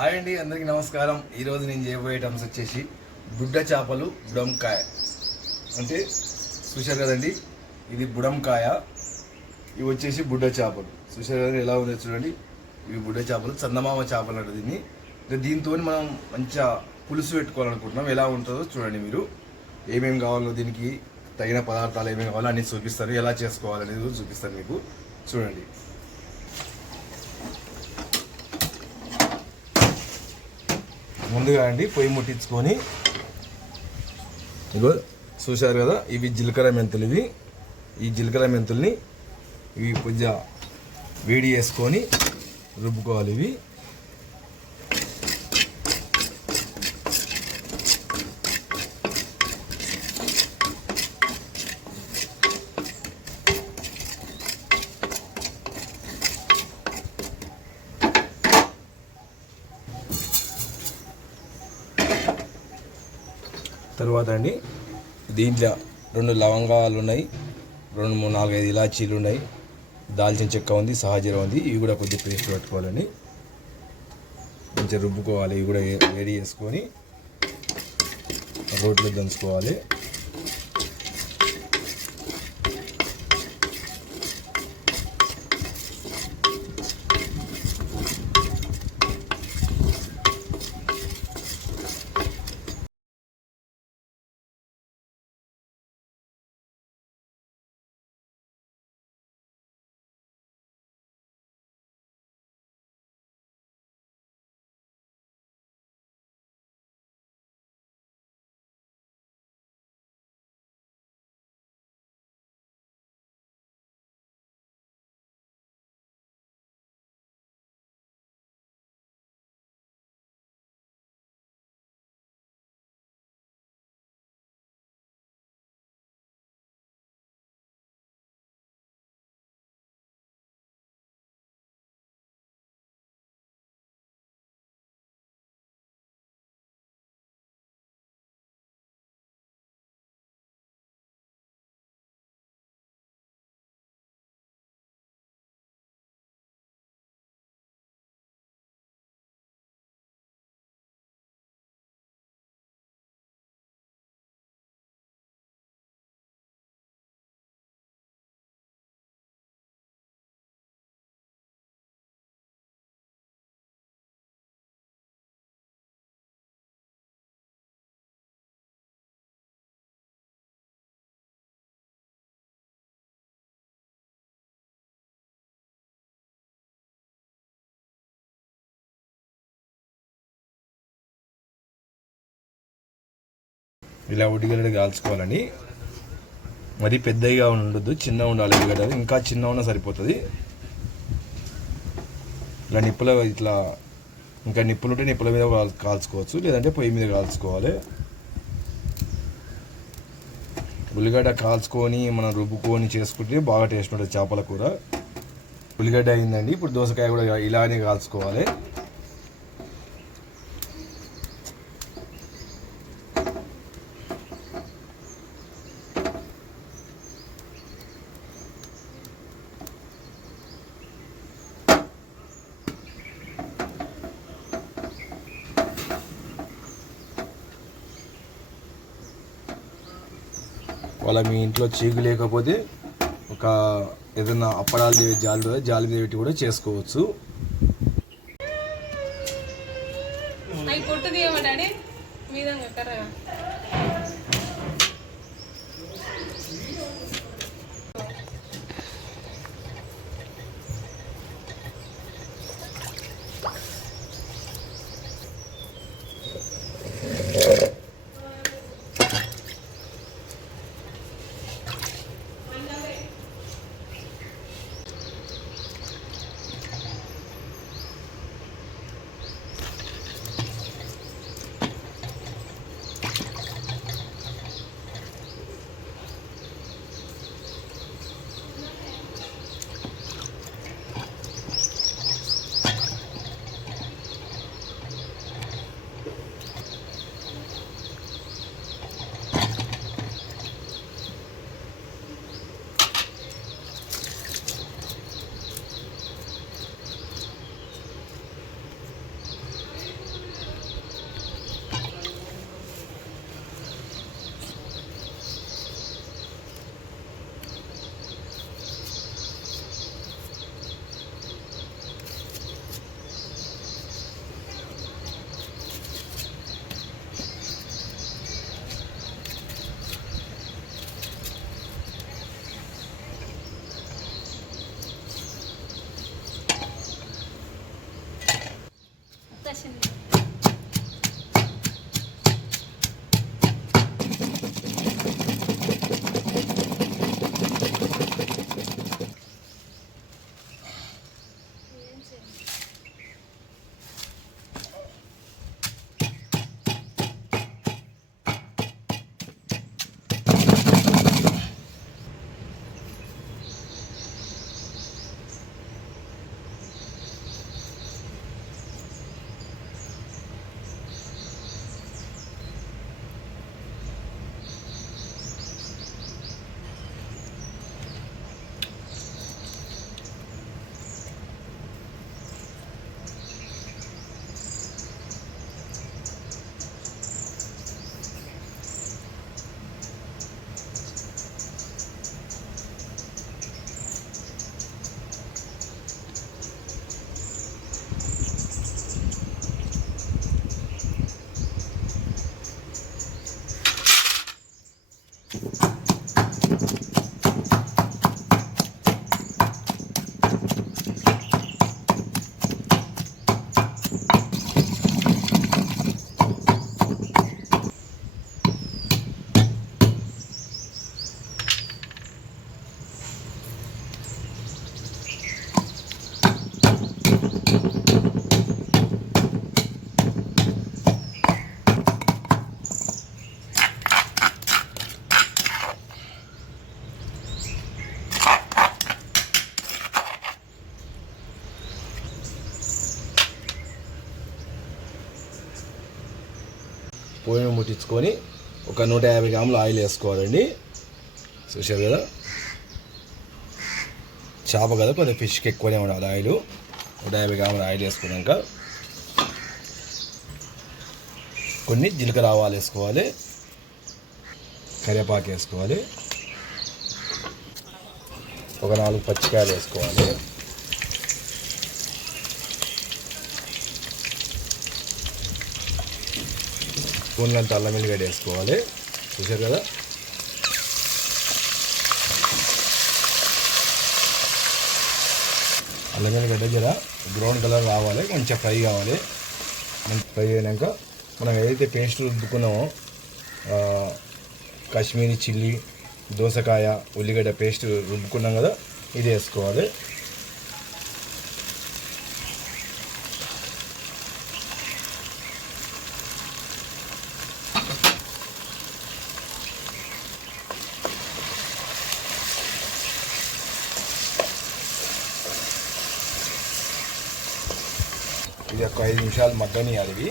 Hi అండి, అందరికీ నమస్కారం. ఈరోజు నేను చేయబోయే ఐటమ్స్ వచ్చేసి బుడ్డ చేపలు బుడంకాయ. అంటే చూశారు కదండి, ఇది బుడంకాయ, ఇవి వచ్చేసి బుడ్డ చేపలు. చూశారు కదండి ఎలా ఉందో చూడండి. ఇవి బుడ్డ చేపలు, చందమామ చేపలు అంటే దీన్ని. దీంతో మనం మంచిగా పులుసు పెట్టుకోవాలనుకుంటున్నాం. ఎలా ఉంటుందో చూడండి. మీరు ఏమేమి కావాలో, దీనికి తగిన పదార్థాలు ఏమేమి కావాలో అన్నీ చూపిస్తారు. ఎలా చేసుకోవాలనేది చూపిస్తారు మీకు. చూడండి. ముందుగా అండి పొయ్యి ముట్టించుకొని, ఇగో చూశారు కదా, ఇవి జీలకర్ర మెంతులు. ఈ జీలకర్ర మెంతుల్ని ఇవి కొద్దిగా వేడి చేసుకొని రుబ్బుకోవాలి. ఇవి తర్వాత అండి దీంట్లో 2 లవంగాలు ఉన్నాయి, 2, 3, 4, 5 ఇలాచీలు ఉన్నాయి, దాల్చిన చెక్క ఉంది, సహజీరా ఉంది. ఇవి కూడా కొద్దిగా పేస్ట్ పెట్టుకోవాలని మంచిగా రుబ్బుకోవాలి. ఇవి కూడా వేడి చేసుకొని రోట్లో దంచుకోవాలి. ఇలా ఉడిగడ్డ కాల్చుకోవాలని. మరీ పెద్దగా ఉండొద్దు, చిన్న ఉండాలి. ఉల్లిగడ్డ ఇంకా చిన్న ఉన్నా సరిపోతుంది. ఇలా ఇంకా నిప్పులు ఉంటే నిప్పుల మీద కాల్చుకోవచ్చు, లేదంటే పొయ్యి మీద కాల్చుకోవాలి. ఉల్లిగడ్డ కాల్చుకొని మనం రుబ్బుకొని చేసుకుంటే బాగా టేస్ట్ ఉంటుంది చేపల కూర. ఉల్లిగడ్డ అయిందండి. ఇప్పుడు దోసకాయ కూడా ఇలానే కాల్చుకోవాలి. వాళ్ళ మీ ఇంట్లో చీకు లేకపోతే ఏదైనా అప్పడాలు జాలి మీద పెట్టి కూడా చేసుకోవచ్చు. వచ్చింది. పొయ్యిని ముట్టించుకొని ఒక 150 గ్రాముల ఆయిల్ వేసుకోవాలండి. చూసారు కదా, చేప కదా కొంచెం ఫిష్కి ఎక్కువనే ఉండాలి ఆయిల్. 150 గ్రాముల ఆయిల్ వేసుకున్నాక కొన్ని జీలకర్ర ఆవాలు వేసుకోవాలి, కరివేపాకు వేసుకోవాలి, ఒక 4 పచ్చికాయలు వేసుకోవాలి, స్పూన్లంత అల్లం వెల్లిగడ్డ వేసుకోవాలి. చూసారు కదా, అల్లం వెల్లిగడ్డ జర బ్రౌన్ కలర్ రావాలి, కొంచెం ఫ్రై కావాలి. ఫ్రై అయినాక మనం ఏదైతే పేస్ట్ రుద్దుకున్నామో కాశ్మీరీ చిల్లీ, దోసకాయ, ఉల్లిగడ్డ పేస్ట్ రుద్దుకున్నాం కదా, ఇది వేసుకోవాలి. ఇది ఒక 5 నిమిషాలు మగ్గనియాలి. ఇది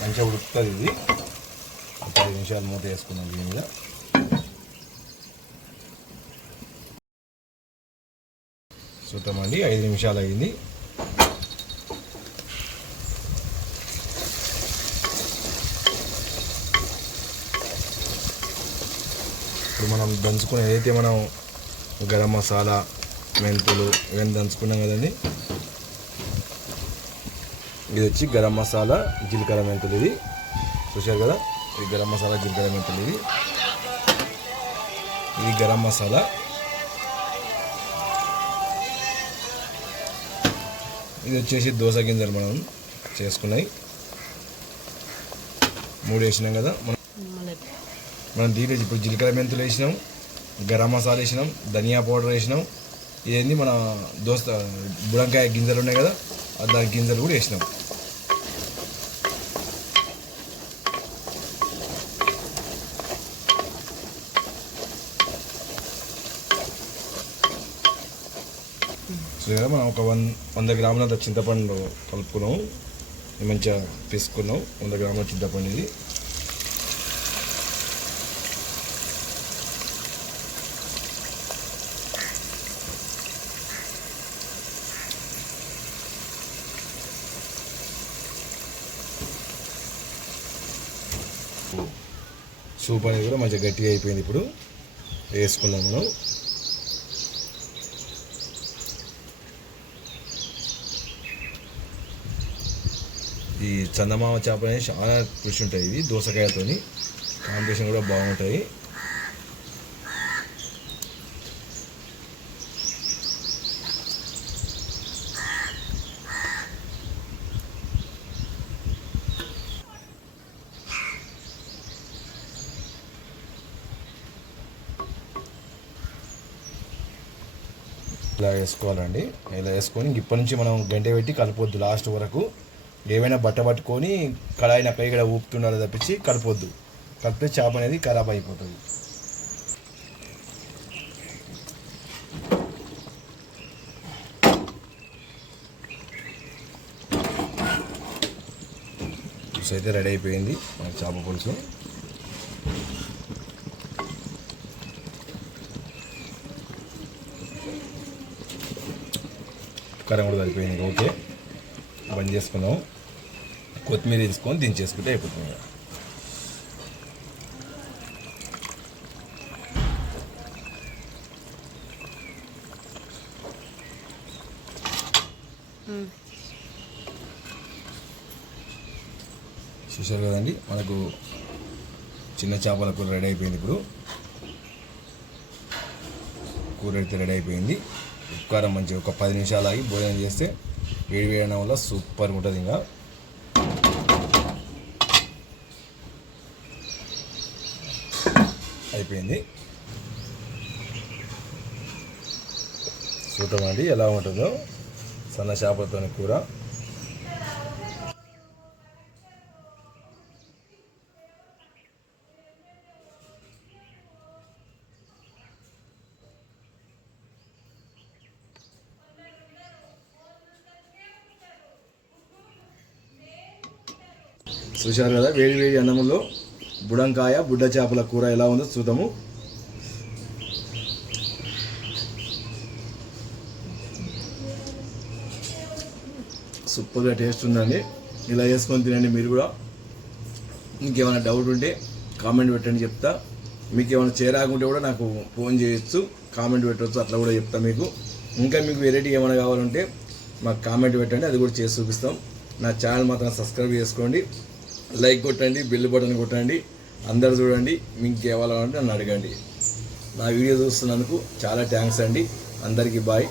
మంచిగా ఉడుకుతుంది. ఇది ఒక 5 నిమిషాలు మూత వేసుకున్నాం దీని మీద. చూద్దామండి, 5 నిమిషాలు అయింది. ఇప్పుడు మనం దంచుకున్న ఏదైతే మనం గరం మసాలా, మెంతులు ఇవన్నీ దంచుకున్నాం కదండి, ఇది వచ్చి గరం మసాలా, జీలకర్ర మెంతులు. ఇది చూశారు కదా, ఇది గరం మసాలా, జీలకర్ర మెంతులు. ఇది గరం మసాలా. ఇది వచ్చేసి దోస గింజలు మనం చేసుకున్నాయి 3 వేసినాం కదా. మనం దీంట్లో ఇప్పుడు జీలకర్ర మెంతులు వేసినాం, గరం మసాలా వేసినాం, ధనియా పౌడర్ వేసినాం. ఇవన్నీ మన బుడంకాయ గింజలు ఉన్నాయి కదా, దాని గింజలు కూడా వేసినాం. సో మనం ఒక 100 గ్రాములంత చింతపండు కలుపుకున్నాం, మంచిగా పిసుకున్నాం. 100 గ్రాముల చింతపండు. ఇది సూప్ అనేది కూడా మంచిగా గట్టిగా అయిపోయింది. ఇప్పుడు వేసుకున్నాం మనం. ఈ చందమామ చేప అనేది చాలా రుచి ఉంటాయి. ఇవి దోసకాయతో కాంబినేషన్ కూడా బాగుంటాయి. ఇలా వేసుకోవాలండి. ఇలా వేసుకొని ఇప్పటి నుంచి మనం గంట పెట్టి కలపొద్దు లాస్ట్ వరకు. ఏమైనా బట్ట పట్టుకొని కడాయిని అక్కడ ఇక్కడ ఊపుతుండాలి తప్పించి కలపొద్దు. కలిపితే చేప అనేది ఖరాబ్ అయిపోతుంది. పులుసు అయితే రెడీ అయిపోయింది మన చేప పులుసు. కారం కూడా సరిపోయింది. ఓకే, బంద్ చేసుకున్నాం. కొత్తిమీర తీసుకొని దించేసుకుంటే అయిపోతుంది. చూసారు కదండి, మనకు చిన్న చేపల కూర రెడీ అయిపోయింది. ఇప్పుడు కూర అయితే రెడీ అయిపోయింది. ఉప్కారం మంచి ఒక 10 నిమిషాలు ఆగి భోజనం చేస్తే వేడి వేయడం వల్ల సూపర్గా ఉంటుంది. ఇంకా అయిపోయింది. చూద్దామండి ఎలా ఉంటుందో సన్న చేపలతో కూర. చూశారు కదా, వేడి వేడి అన్నములో బుడంకాయ బుడ్డ చేపల కూర ఎలా ఉందో చూద్దాము. సూపర్గా టేస్ట్ ఉందండి. ఇలా వేసుకొని తినండి మీరు కూడా. ఇంకేమైనా డౌట్ ఉంటే కామెంట్ పెట్టండి, చెప్తా. మీకు ఏమైనా చేరాకుంటే కూడా నాకు ఫోన్ చేయొచ్చు, కామెంట్ పెట్టవచ్చు, అట్లా కూడా చెప్తా మీకు. ఇంకా మీకు వెరైటీ ఏమైనా కావాలంటే మాకు కామెంట్ పెట్టండి, అది కూడా చేసి చూపిస్తాం. నా ఛానల్ మాత్రం సబ్స్క్రైబ్ చేసుకోండి, లైక్ కొట్టండి, బెల్ బటన్ కొట్టండి. అందరు చూడండి, మీకు కావాలంటే నన్ను అడగండి. నా వీడియో చూస్తున్నందుకు చాలా థ్యాంక్స్ అండి. అందరికీ బాయ్.